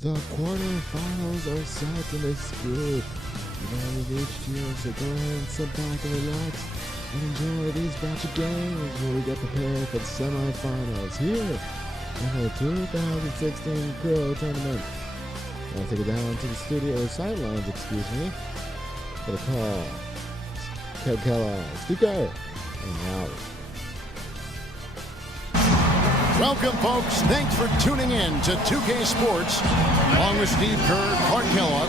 The quarterfinals are set in this group. We've reached here, so go ahead and sit back and relax and enjoy these batch of games while we get prepared for the semifinals here in the 2016 LeCrow tournament. I'll take it down to the studio sidelines, for the call. Kev Kellogg, Steve Kerr, and Howard. Welcome, folks. Thanks for tuning in to 2K Sports, along with Steve Kerr, Clark Kellogg,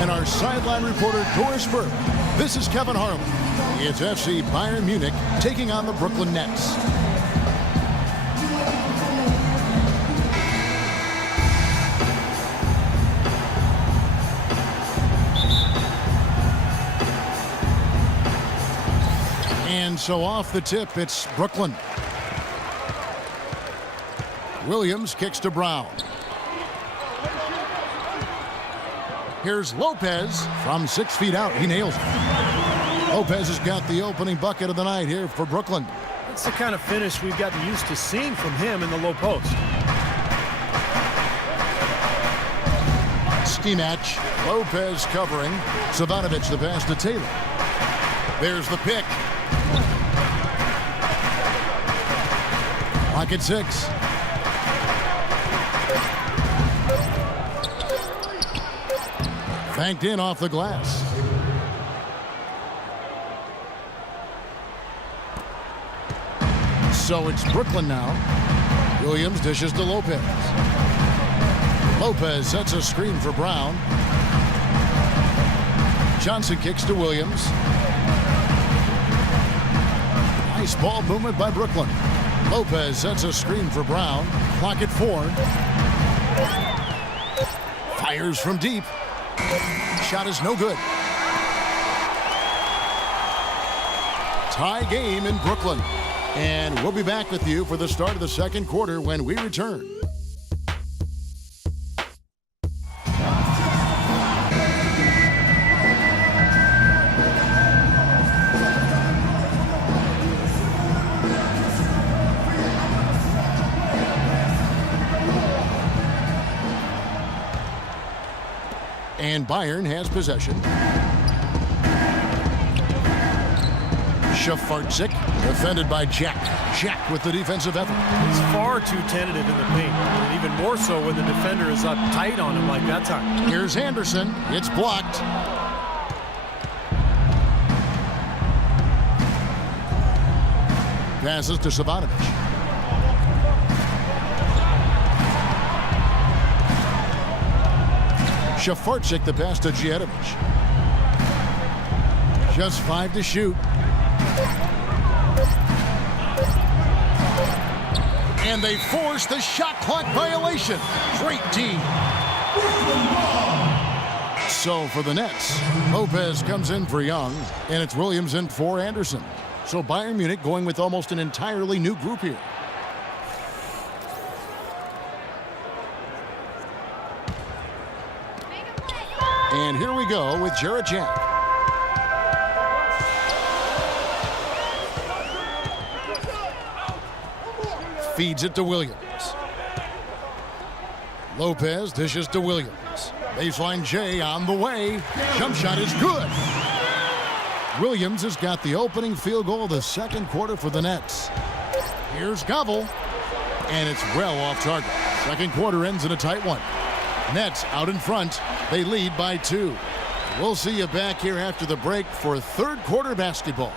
and our sideline reporter, Doris Burke. This is Kevin Harlan. It's FC Bayern Munich taking on the Brooklyn Nets. And so off the tip, it's Brooklyn. Williams kicks to Brown. Here's Lopez from 6 feet out. He nails it. Lopez has got the opening bucket of the night here for Brooklyn. That's the kind of finish we've gotten used to seeing from him in the low post. Ski match. Lopez covering. Savanovic the pass to Taylor. There's the pick. Clock at 6. Banked in off the glass. So it's Brooklyn now. Williams dishes to Lopez. Lopez sets a screen for Brown. Johnson kicks to Williams. Nice ball movement by Brooklyn. Lopez sets a screen for Brown. Clock at 4. Fires from deep. Shot is no good. Tie game in Brooklyn. And we'll be back with you for the start of the second quarter when we return. And Bayern has possession. Shafarczyk, defended by Jack. Jack with the defensive effort. He's far too tentative in the paint, and even more so when the defender is up tight on him like that time. Here's Anderson. It's blocked. Passes to Savanovic. Shafarczyk the pass to Djetovic. Just 5 to shoot. And they force the shot clock violation. Great D. So for the Nets, Lopez comes in for Young, and it's Williams in for Anderson. So Bayern Munich going with almost an entirely new group here. And here we go with Jarrett Jack. Feeds it to Williams. Lopez dishes to Williams. Baseline J on the way. Jump shot is good. Williams has got the opening field goal of the second quarter for the Nets. Here's Gobble. And it's well off target. Second quarter ends in a tight one. Nets out in front. They lead by 2. We'll see you back here after the break for third quarter basketball.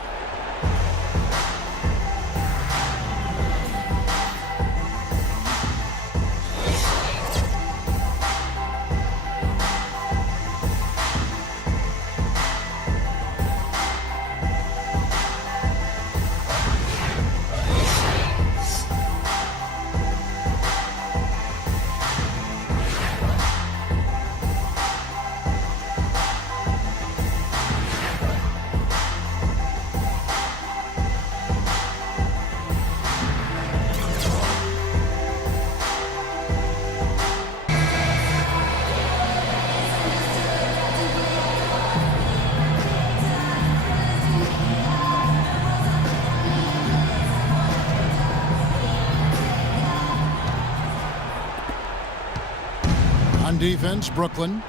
On defense, Brooklyn.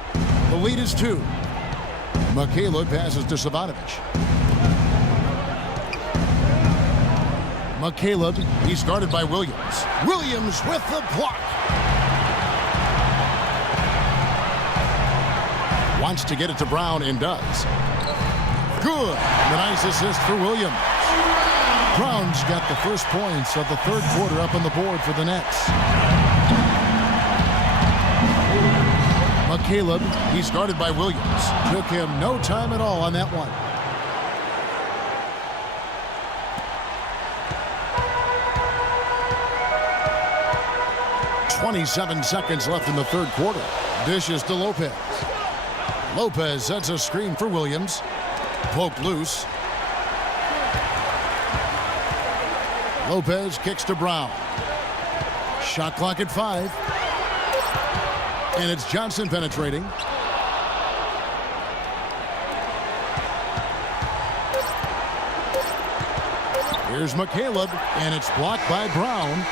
The lead is 2. McCaleb passes to Savanovic. McCaleb, he's guarded by Williams. Williams with the block. Wants to get it to Brown and does. Good. The nice assist for Williams. Brown's got the first points of the third quarter up on the board for the Nets. McCaleb, he's guarded by Williams. Took him no time at all on that one. .27 seconds left in the third quarter. Dishes to Lopez. Lopez sets a screen for Williams. Poked loose. Lopez kicks to Brown. Shot clock at 5. And it's Johnson penetrating. Here's McCaleb, and it's blocked by Brown.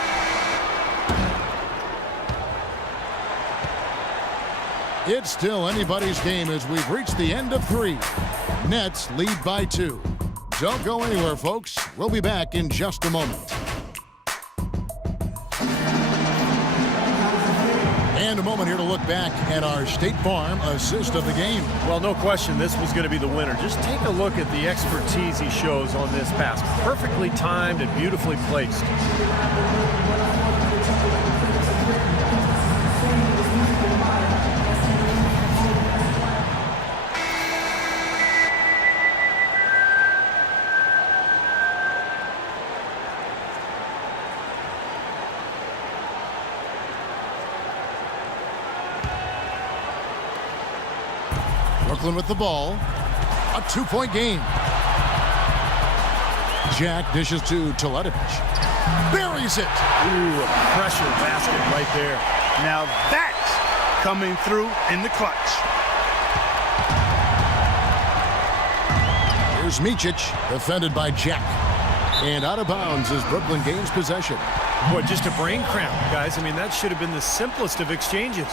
It's still anybody's game as we've reached the end of 3. Nets lead by 2. Don't go anywhere, folks. We'll be back in just a moment. And a moment here to look back at our State Farm assist of the game. Well, no question, this was going to be the winner. Just take a look at the expertise he shows on this pass. Perfectly timed and beautifully placed. Brooklyn with the ball. A 2-point game. Jack dishes to Teletovic. Buries it. Ooh, a pressure basket right there. Now that's coming through in the clutch. Here's Micic, defended by Jack. And out of bounds as Brooklyn gains possession. Boy, just a brain cramp, guys. I mean, that should have been the simplest of exchanges.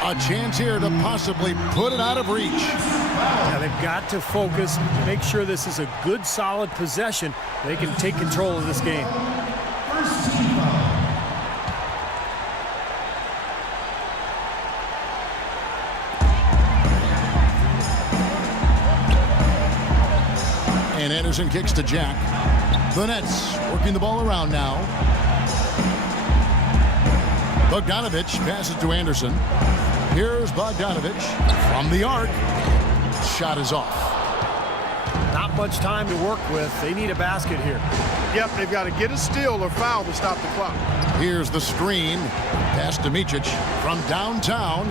A chance here to possibly put it out of reach. Now they've got to focus, make sure this is a good, solid possession. They can take control of this game. And Anderson kicks to Jack. The Nets working the ball around now. Bogdanovic passes to Anderson. Here's Bogdanovic from the arc. Shot is off. Not much time to work with. They need a basket here. Yep, they've got to get a steal or foul to stop the clock. Here's the screen. Pass to Micic from downtown.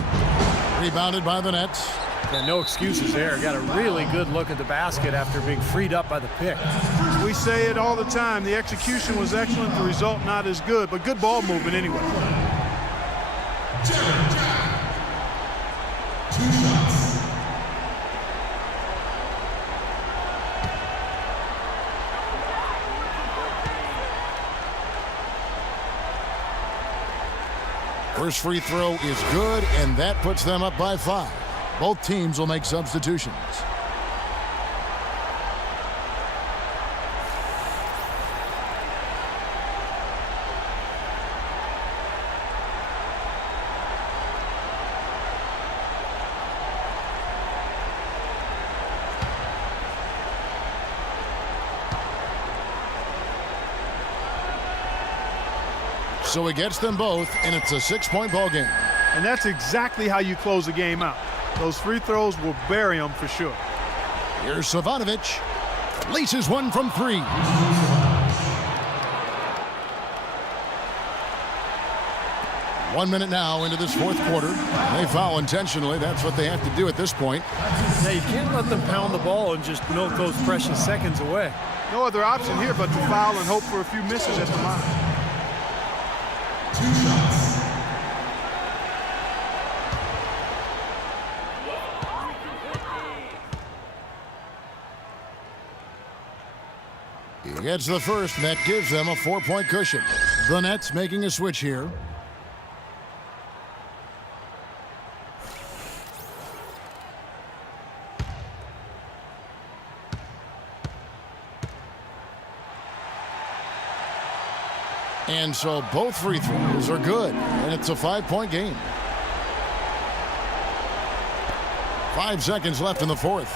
Rebounded by the Nets. Yeah, no excuses there. Got a really good look at the basket after being freed up by the pick. We say it all the time. The execution was excellent. The result not as good, but good ball movement anyway. First free throw is good, and that puts them up by 5. Both teams will make substitutions. So he gets them both, and it's a 6-point ball game. And that's exactly how you close the game out. Those free throws will bury them for sure. Here's Savanovic. Laces one from 3. One minute now into this fourth quarter. They foul intentionally. That's what they have to do at this point. Now, you can't let them pound the ball and just milk those precious seconds away. No other option here but to foul and hope for a few misses at the line. 2 shots. He gets the first, and that gives them a 4-point cushion. The Nets making a switch here. And so both free throws are good, and it's a 5-point game. 5 seconds left in the fourth.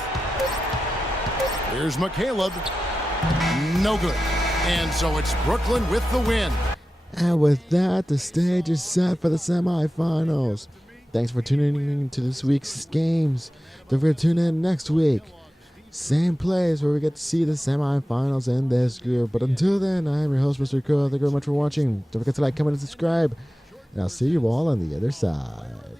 Here's McCaleb. No good. And so it's Brooklyn with the win. And with that, the stage is set for the semifinals. Thanks for tuning in to this week's games. Don't forget to tune in next week. Same place where we get to see the semifinals in this group. But until then, I'm your host, Mr. LeCrow. Thank you very much for watching. Don't forget to like, comment, and subscribe. And I'll see you all on the other side.